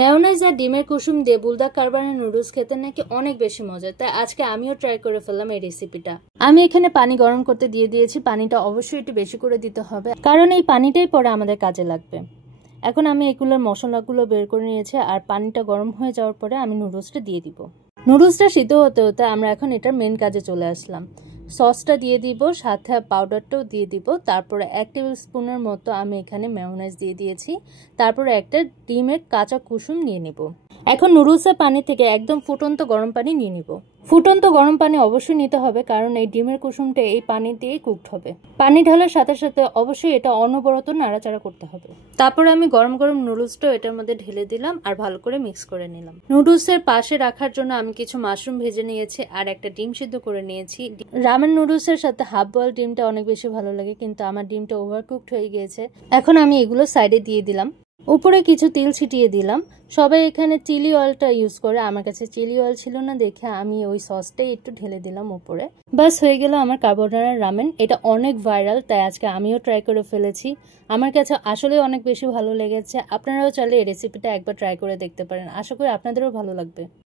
Mayonnaise আর ডিমের কুসুম দিয়ে বুলদা কার্বনের নুডলস খেতে নাকি অনেক বেশি মজা, তাই আজকে আমিও ট্রাই করে ফেললাম এই রেসিপিটা। আমি এখানে পানি গরম করতে দিয়ে দিয়েছি। পানিটা অবশ্যই একটু বেশি করে দিতে হবে, কারণ এই পানিটাই পরে আমাদের কাজে লাগবে। এখন আমি এগুলোর মশলাগুলো বের করে নিয়েছি, আর পানিটা গরম হয়ে যাওয়ার পরে আমি নুডলসটা দিয়ে দিব। নুডলসটা সিদ্ধ হতে হতে আমরা এখন এটার মেন কাজে চলে আসলাম। সসটা দিয়ে দিব, সাথে পাউডারটাও দিয়ে দিব। তারপরে 1 টেবিল স্পুনের মতো আমি এখানে মেয়োনেজ দিয়ে দিয়েছি। তারপরে একটা ডিমের কাঁচা কুসুম নিয়ে নিব। এখন নুডলসের পানি থেকে একদম ফুটন্ত গরম পানি নিয়ে নিব। ফুটন্ত গরম পানি অবশ্যই নিতে হবে, কারণ এই ডিমের কুসুমটা এই পানি দিয়েই কুকড হবে। পানি ঢালার সাথে সাথে অবশ্যই এটা অনবরত নাড়াচাড়া করতে হবে। তারপরে আমি গরম গরম নুডলসটা এটার মধ্যে ঢেলে দিলাম আর ভালো করে মিক্স করে নিলাম। নুডলসের পাশে রাখার জন্য আমি কিছু মাশরুম ভেজে নিয়েছি আর একটা ডিম সিদ্ধ করে নিয়েছি। রামেন নুডলসের সাথে হাফ বয়েল ডিমটা অনেক বেশি ভালো লাগে, কিন্তু আমার ডিমটা ওভারকুকড হয়ে গিয়েছে। এখন আমি এগুলো সাইডে দিয়ে দিলাম। উপরে কিছু তেল ছিটিয়ে দিলাম। সবাই এখানে চিলি অয়েলটা ইউজ করে, আমার কাছে চিলি অয়েল ছিল না দেখে আমি ওই সসটাই একটু ঢেলে দিলাম উপরে। বাস হয়ে গেল আমার কার্বোনারা রামেন। এটা অনেক ভাইরাল, তাই আজকে আমিও ট্রাই করে ফেলেছি। আমার কাছে আসলে অনেক বেশি ভালো লেগেছে। আপনারাও চাইলে এই রেসিপিটা একবার ট্রাই করে দেখতে পারেন। আশা করি আপনাদেরও ভালো লাগবে।